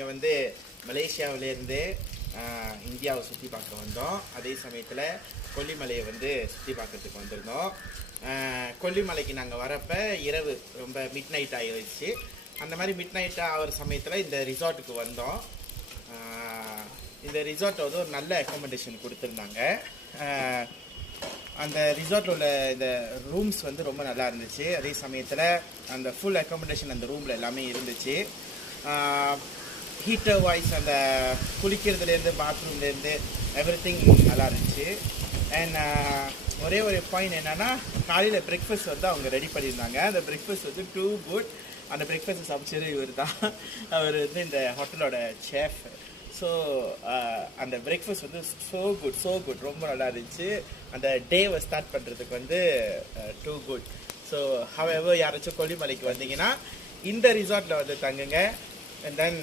நாங்கள் வந்து மலேசியாவிலேருந்து இந்தியாவை சுற்றி பார்க்க வந்தோம். அதே சமயத்தில் கொல்லிமலையை வந்து சுற்றி பார்க்கறதுக்கு வந்திருந்தோம். கொல்லிமலைக்கு நாங்கள் வரப்போ இரவு ரொம்ப மிட் நைட் ஆகிடுச்சு. அந்த மாதிரி மிட் நைட் ஆகிற சமயத்தில் இந்த ரிசார்ட்டுக்கு வந்தோம். இந்த ரிசார்ட் வந்து ஒரு நல்ல அக்காமடேஷன் கொடுத்துருந்தாங்க. அந்த ரிசார்ட்டில் உள்ள இந்த ரூம்ஸ் வந்து ரொம்ப நல்லா இருந்துச்சு. அதே சமயத்தில் அந்த ஃபுல் அக்காமடேஷன் அந்த ரூமில் எல்லாமே இருந்துச்சு. ஹீட்டர் வாய்ஸ் அந்த குளிக்கிறதுலேருந்து பாத்ரூம்லேருந்து எவ்ரிதிங் நல்லா இருந்துச்சு. அண்ட் ஒரே ஒரு பாயிண்ட் என்னென்னா, காலையில் பிரேக்ஃபாஸ்ட் வந்து அவங்க ரெடி பண்ணியிருந்தாங்க. அந்த பிரேக்ஃபாஸ்ட் வந்து டூ குட். அந்த பிரேக்ஃபாஸ்ட் சமைச்சது இவர் தான். அவர் வந்து இந்த ஹோட்டலோட செஃப். ஸோ அந்த பிரேக்ஃபாஸ்ட் வந்து ஸோ குட் ரொம்ப நல்லா இருந்துச்சு. அந்த டேவை ஸ்டார்ட் பண்ணுறதுக்கு வந்து டூ குட். ஸோ ஹவெவர் யாராச்சும் கொல்லிமலைக்கு வந்தீங்கன்னா இந்த ரிசார்ட்டில் வந்து தங்குங்க. And then